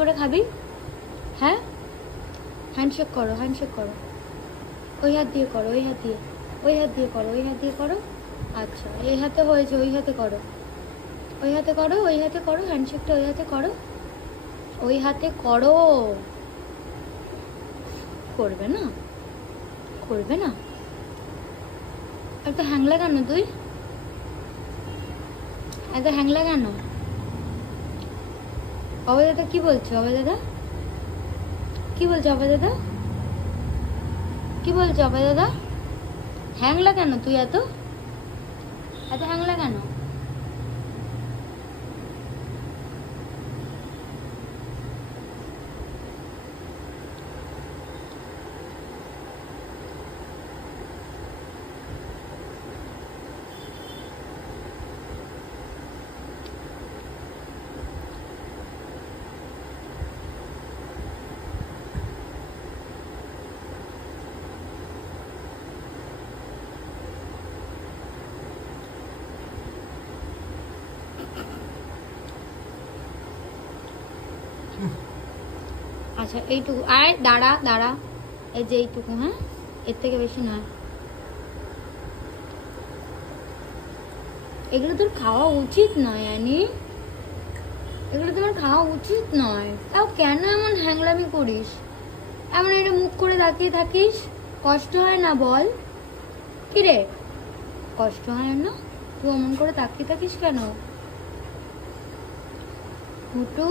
করে খাবি? হ্যাঁ, হ্যান্ডশেক করো, হ্যান্ডশেক করো। ওই হাত দিয়ে করো, ওই হাত দিয়ে, ওই হাত দিয়ে করো, ওই হাত দিয়ে করো। আচ্ছা, এই হাতে হয়েছে, ওই হাতে করো, ওই হাতে করো, ওই হাতে করো, হ্যান্ডশেকটা ওই হাতে করো, ওই হাতে করো। করবে না, করবে না। এত হ্যাংলা কেন তুই? এত হ্যাংলা কেন? অভয় দাদা কি বলছে? অভয় দাদা কি বলছে? অভয় দাদা কি বলছে? অভয় দাদা হ্যাংলা কেন তুই? এত এত হ্যাংলা কেন? আচ্ছা, এইটুকু। আয় দাঁড়া দাঁড়া, এই যে এইটুকু। হ্যাঁ, এর থেকে বেশি নয়। এগুলো তোর খাওয়া উচিত নয় অ্যানি, এগুলো তোমার খাওয়া উচিত নয়। তাও কেন এমন হ্যাংলামি করিস? এমন এটা মুখ করে তাকিয়ে থাকিস? কষ্ট হয় না বল? কি রে, কষ্ট হয় না? তুই এমন করে তাকিয়ে থাকিস কেন? হুটু